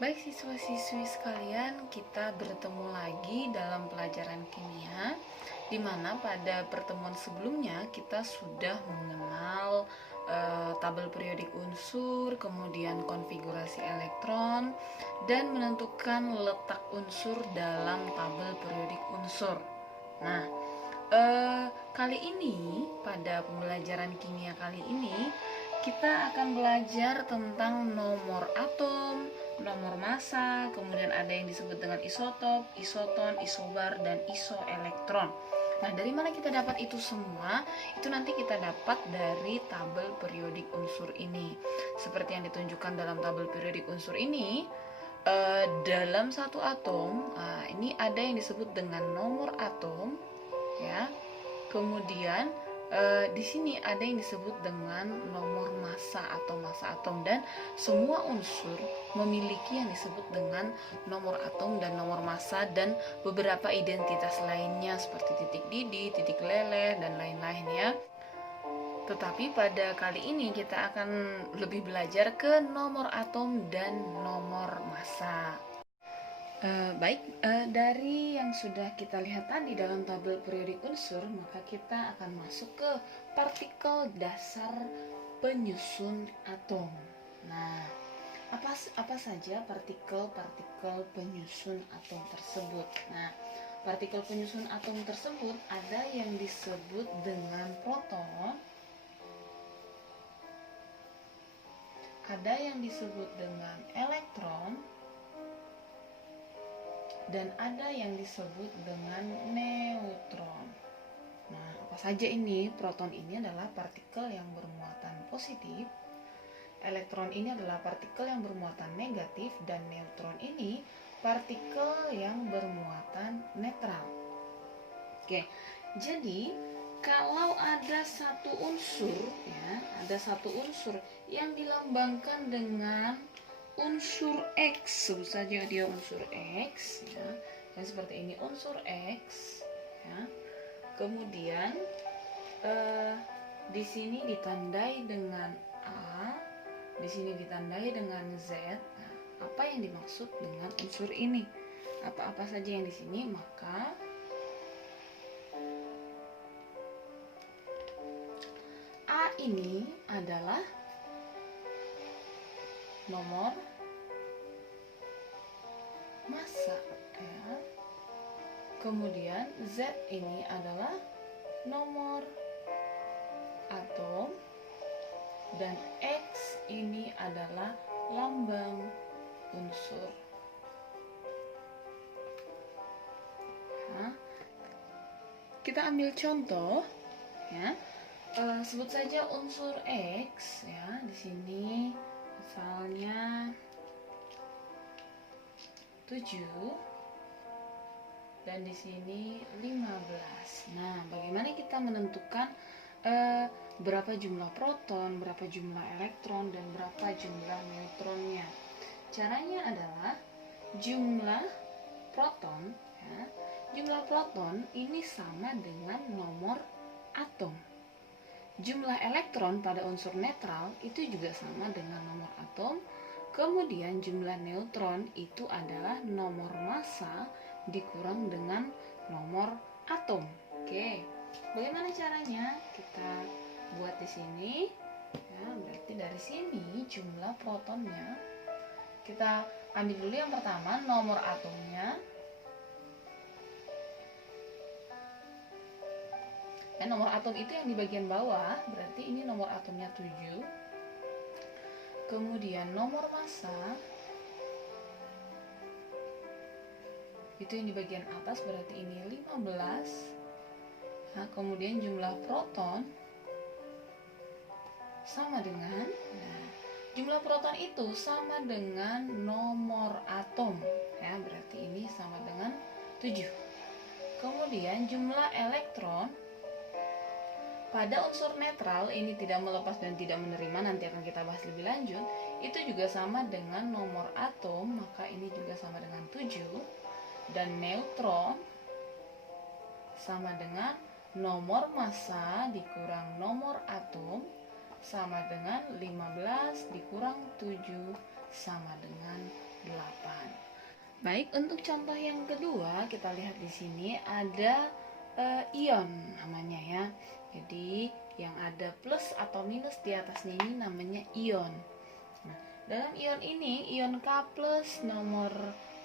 Baik siswa-siswi sekalian, kita bertemu lagi dalam pelajaran kimia, di mana pada pertemuan sebelumnya kita sudah mengenal tabel periodik unsur, kemudian konfigurasi elektron, dan menentukan letak unsur dalam tabel periodik unsur. Nah, kali ini pada pembelajaran kimia kali ini kita akan belajar tentang nomor atom, nomor massa, kemudian ada yang disebut dengan isotop, isoton, isobar, dan isoelektron. Nah, dari mana kita dapat itu semua? Itu nanti kita dapat dari tabel periodik unsur ini. Seperti yang ditunjukkan dalam tabel periodik unsur ini, dalam satu atom, ini ada yang disebut dengan nomor atom, ya. Kemudian di sini ada yang disebut dengan nomor massa atau massa atom, dan semua unsur memiliki yang disebut dengan nomor atom dan nomor massa dan beberapa identitas lainnya seperti titik didih, titik leleh, dan lain-lain ya. Tetapi pada kali ini kita akan lebih belajar ke nomor atom dan nomor massa. Dari yang sudah kita lihat tadi dalam tabel periodik unsur, maka kita akan masuk ke partikel dasar penyusun atom. Nah, apa saja partikel-partikel penyusun atom tersebut? Nah, partikel penyusun atom tersebut ada yang disebut dengan proton, ada yang disebut dengan elektron, dan ada yang disebut dengan neutron. Nah, apa saja ini? Proton ini adalah partikel yang bermuatan positif, elektron ini adalah partikel yang bermuatan negatif, dan neutron ini partikel yang bermuatan netral. Oke, jadi kalau ada satu unsur, ya, ada satu unsur yang dilambangkan dengan unsur X, sebut saja dia unsur X, ya, dan seperti ini unsur X, ya. Kemudian di sini ditandai dengan A, di sini ditandai dengan Z. Nah, apa yang dimaksud dengan unsur ini? Apa-apa saja yang di sini, maka A ini adalah nomor massa, ya. Kemudian Z ini adalah nomor atom, dan X ini adalah lambang unsur. Nah, kita ambil contoh, ya. Sebut saja unsur X, ya. Di sini misalnya 7 dan di sini 15. Nah, bagaimana kita menentukan berapa jumlah proton, berapa jumlah elektron, dan berapa jumlah neutronnya? Caranya adalah jumlah proton, ya, jumlah proton ini sama dengan nomor atom. Jumlah elektron pada unsur netral itu juga sama dengan nomor atom. Kemudian jumlah neutron itu adalah nomor massa dikurang dengan nomor atom. Oke, bagaimana caranya? Kita buat di sini. Ya, berarti dari sini jumlah protonnya. Kita ambil dulu yang pertama, nomor atomnya. Nomor atom itu yang di bagian bawah, berarti ini nomor atomnya 7. Kemudian nomor massa itu yang di bagian atas, berarti ini 15. Nah, kemudian jumlah proton sama dengan, jumlah proton itu sama dengan nomor atom, ya, berarti ini sama dengan 7. Kemudian jumlah elektron pada unsur netral ini tidak melepas dan tidak menerima, nanti akan kita bahas lebih lanjut, itu juga sama dengan nomor atom, maka ini juga sama dengan 7. Dan neutron sama dengan nomor massa dikurang nomor atom sama dengan 15 dikurang 7 sama dengan 8. Baik, untuk contoh yang kedua kita lihat di sini ada ion namanya ya. Jadi yang ada plus atau minus di atasnya ini namanya ion. Nah, dalam ion ini, ion K plus nomor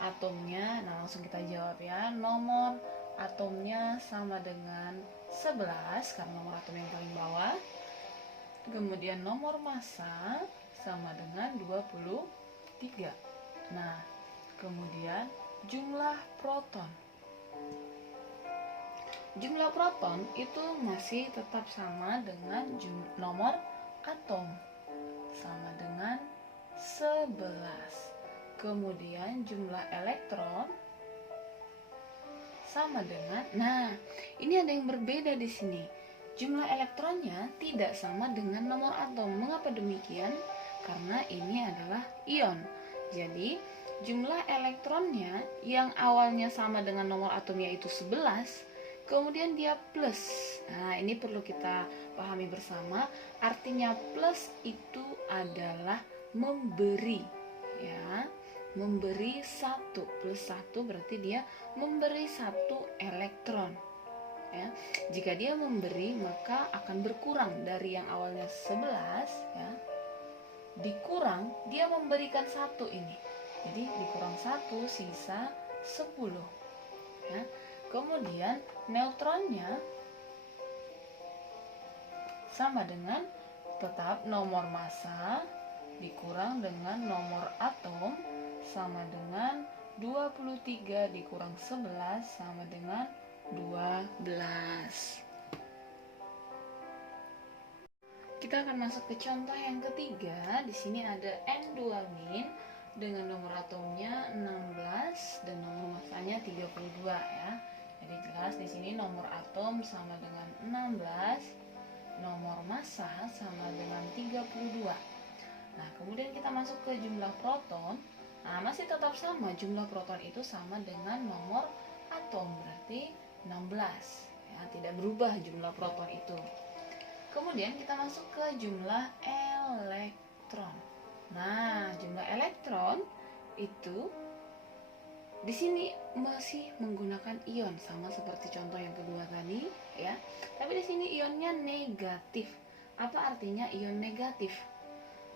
atomnya, nah langsung kita jawab ya. Nomor atomnya sama dengan 11 karena nomor atom yang paling bawah. Kemudian nomor massa sama dengan 23. Nah, kemudian jumlah proton. Jumlah proton itu masih tetap sama dengan nomor atom, sama dengan 11. Kemudian jumlah elektron sama dengan, nah ini ada yang berbeda di sini. Jumlah elektronnya tidak sama dengan nomor atom. Mengapa demikian? Karena ini adalah ion. Jadi jumlah elektronnya yang awalnya sama dengan nomor atom yaitu 11, kemudian dia plus. Nah, ini perlu kita pahami bersama. Artinya plus itu adalah memberi, ya. Memberi 1 plus 1 berarti dia memberi 1 elektron. Ya. Jika dia memberi, maka akan berkurang dari yang awalnya 11, ya. Dikurang, dia memberikan 1 ini. Jadi dikurang 1 sisa 10. Ya. Kemudian neutronnya sama dengan tetap nomor massa dikurang dengan nomor atom sama dengan 23 dikurang 11 sama dengan 12. Kita akan masuk ke contoh yang ketiga. Di sini ada N2- dengan nomor atomnya 16 dan nomor massanya 32 ya. Jadi jelas di sini nomor atom sama dengan 16, nomor massa sama dengan 32. Nah, kemudian kita masuk ke jumlah proton. Nah, masih tetap sama, jumlah proton itu sama dengan nomor atom, berarti 16. Ya, tidak berubah jumlah proton itu. Kemudian kita masuk ke jumlah elektron. Nah, jumlah elektron itu di sini masih menggunakan ion sama seperti contoh yang kedua tadi, ya. Tapi di sini ionnya negatif. Apa artinya ion negatif?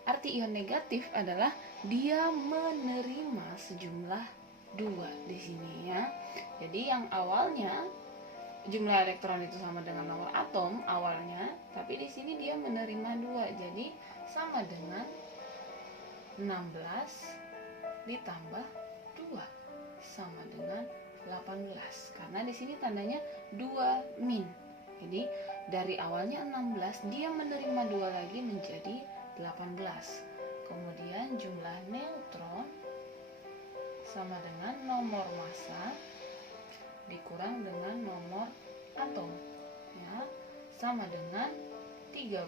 Arti ion negatif adalah dia menerima sejumlah 2 di sini ya. Jadi yang awalnya jumlah elektron itu sama dengan nomor atom awalnya, tapi di sini dia menerima 2. Jadi sama dengan 16 ditambah 2 sama dengan 18. Karena di sini tandanya 2 min. Jadi dari awalnya 16 dia menerima 2 lagi menjadi 18. Kemudian jumlah neutron sama dengan nomor massa dikurang dengan nomor atom, ya, sama dengan 32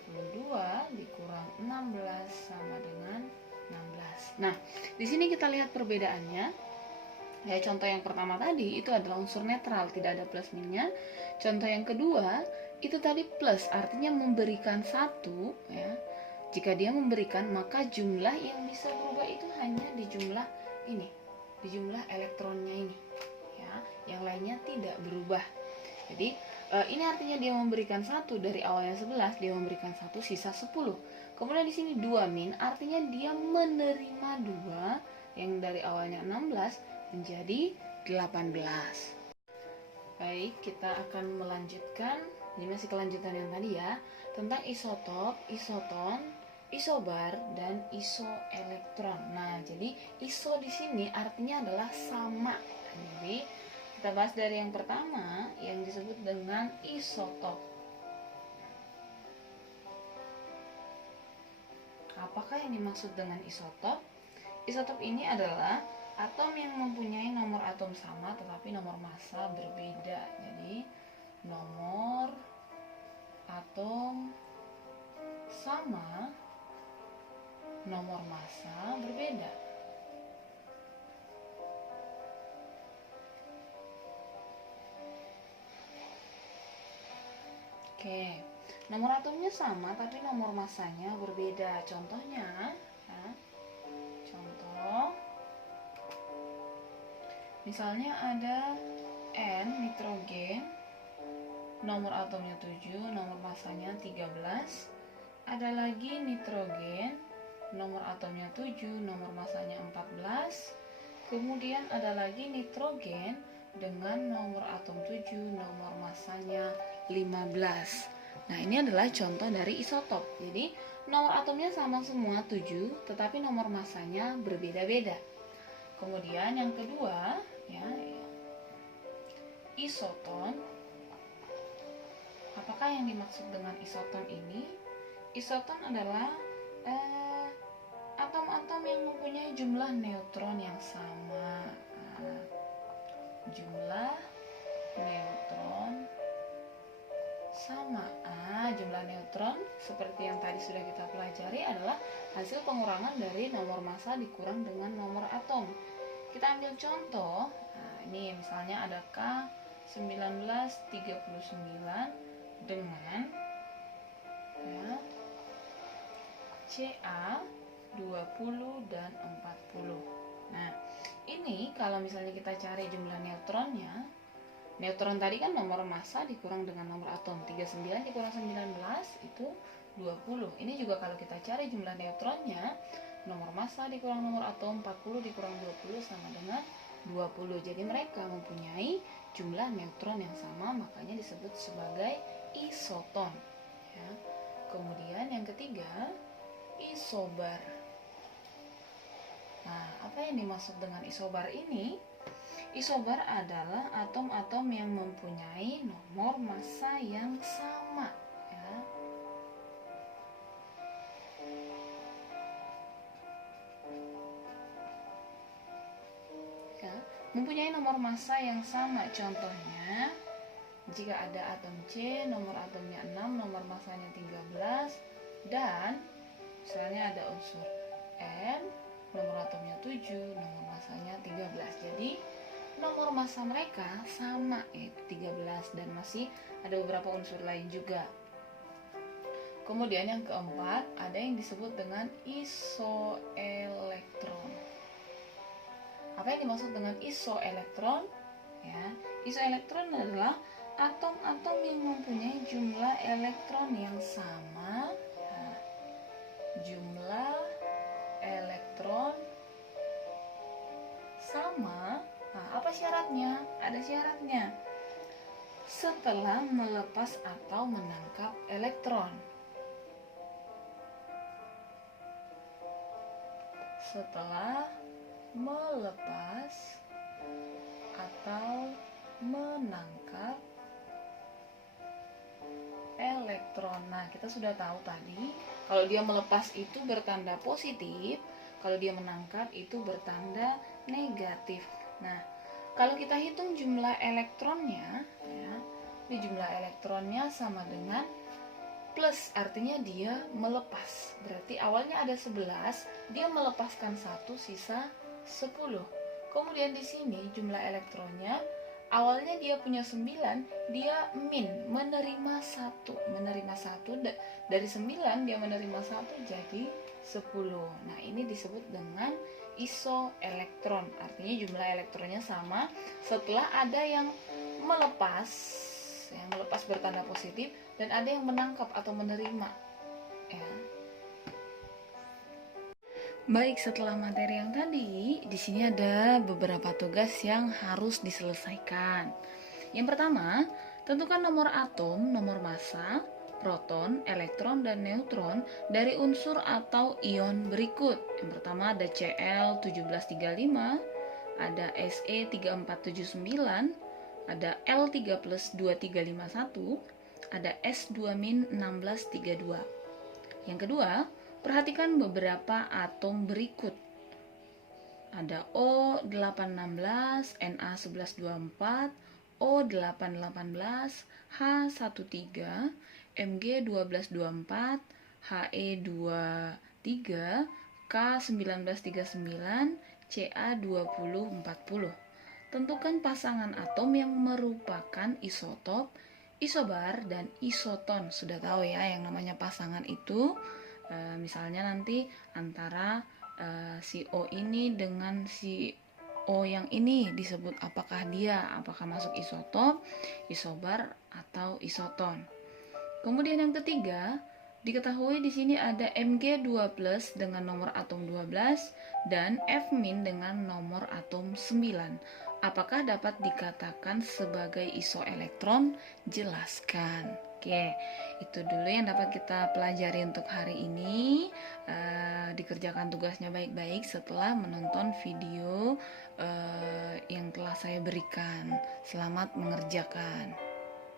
dikurang 16 sama dengan 16. Nah, di sini kita lihat perbedaannya. Ya, contoh yang pertama tadi itu adalah unsur netral, tidak ada plus minusnya. Contoh yang kedua itu tadi plus, artinya memberikan 1, ya. Jika dia memberikan, maka jumlah yang bisa berubah itu hanya di jumlah ini, di jumlah elektronnya ini, ya. Yang lainnya tidak berubah. Jadi ini artinya dia memberikan 1 dari awalnya 11, dia memberikan 1 sisa 10. Kemudian di sini 2 min, artinya dia menerima 2 yang dari awalnya 16 menjadi 18. Baik, kita akan melanjutkan. Ini masih kelanjutan yang tadi ya, tentang isotop, isoton, isobar, dan isoelektron. Nah, jadi iso di sini artinya adalah sama. Jadi kita bahas dari yang pertama yang disebut dengan isotop. Apakah yang dimaksud dengan isotop? Isotop ini adalah atom yang mempunyai nomor atom sama tetapi nomor massa berbeda. Jadi nomor atom sama, nomor massa berbeda. Oke, nomor atomnya sama tapi nomor massanya berbeda. Contohnya, ya, contoh Misalnya ada N nitrogen, nomor atomnya 7, nomor masanya 13. Ada lagi nitrogen, nomor atomnya 7, nomor masanya 14. Kemudian ada lagi nitrogen dengan nomor atom 7, nomor masanya 15. Nah, ini adalah contoh dari isotop. Jadi, nomor atomnya sama semua 7, tetapi nomor masanya berbeda-beda. Kemudian yang kedua, ya, isoton. Apakah yang dimaksud dengan isoton ini? Isoton adalah atom-atom yang mempunyai jumlah neutron yang sama. Jumlah neutron sama. Jumlah neutron seperti yang tadi sudah kita pelajari adalah hasil pengurangan dari nomor massa dikurang dengan nomor atom. Kita ambil contoh. Ini misalnya ada K1939 dengan ya, Ca 20 dan 40. Nah, ini kalau misalnya kita cari jumlah neutronnya, neutron tadi kan nomor massa dikurang dengan nomor atom, 39 dikurang 19 itu 20. Ini juga kalau kita cari jumlah neutronnya, nomor massa dikurang nomor atom, 40 dikurang 20 sama dengan 20. Jadi mereka mempunyai jumlah neutron yang sama, makanya disebut sebagai isoton. Ya. Kemudian yang ketiga, isobar. Nah, apa yang dimaksud dengan isobar ini? Isobar adalah atom-atom yang mempunyai nomor massa yang sama. Ya. Ya, mempunyai nomor massa yang sama. Contohnya, jika ada atom C, nomor atomnya 6, nomor massanya 13, dan misalnya ada unsur N, nomor atomnya 7, nomor massanya 13. Jadi nomor massa mereka sama, yaitu 13, dan masih ada beberapa unsur lain juga. Kemudian yang keempat, ada yang disebut dengan isoelektron. Apa yang dimaksud dengan isoelektron? Ya, isoelektron adalah atom-atom yang mempunyai jumlah elektron yang sama. Nah, jumlah elektron sama. Nah, apa syaratnya? Ada syaratnya. Setelah melepas atau menangkap elektron. Setelah melepas atau menangkap elektron. Nah, kita sudah tahu tadi, kalau dia melepas itu bertanda positif, kalau dia menangkap itu bertanda negatif. Nah, kalau kita hitung jumlah elektronnya, ya, ini jumlah elektronnya sama dengan plus, artinya dia melepas. Berarti awalnya ada 11, dia melepaskan 1, sisa 10. Kemudian di sini jumlah elektronnya awalnya dia punya 9, dia menerima 1. Menerima 1 dari 9 dia menerima 1 jadi 10. Nah, ini disebut dengan isoelektron. Artinya jumlah elektronnya sama setelah ada yang melepas bertanda positif dan ada yang menangkap atau menerima. Ya. Baik, setelah materi yang tadi, di sini ada beberapa tugas yang harus diselesaikan. Yang pertama, tentukan nomor atom, nomor massa, proton, elektron, dan neutron dari unsur atau ion berikut. Yang pertama ada Cl1735, ada Se3479, ada L3+2351, ada S2-1632. Yang kedua, perhatikan beberapa atom berikut. Ada O816, Na1124, O818, H13, Mg1224, He23, K1939, Ca2040. Tentukan pasangan atom yang merupakan isotop, isobar, dan isoton. Sudah tahu ya yang namanya pasangan itu. Misalnya nanti antara si O ini dengan si Oh, yang ini disebut apakah masuk isotop, isobar, atau isoton. Kemudian yang ketiga, diketahui di sini ada Mg2+ dengan nomor atom 12 dan F- dengan nomor atom 9. Apakah dapat dikatakan sebagai isoelektron? Jelaskan. Oke, itu dulu yang dapat kita pelajari untuk hari ini. Dikerjakan tugasnya baik-baik setelah menonton video yang telah saya berikan. Selamat mengerjakan.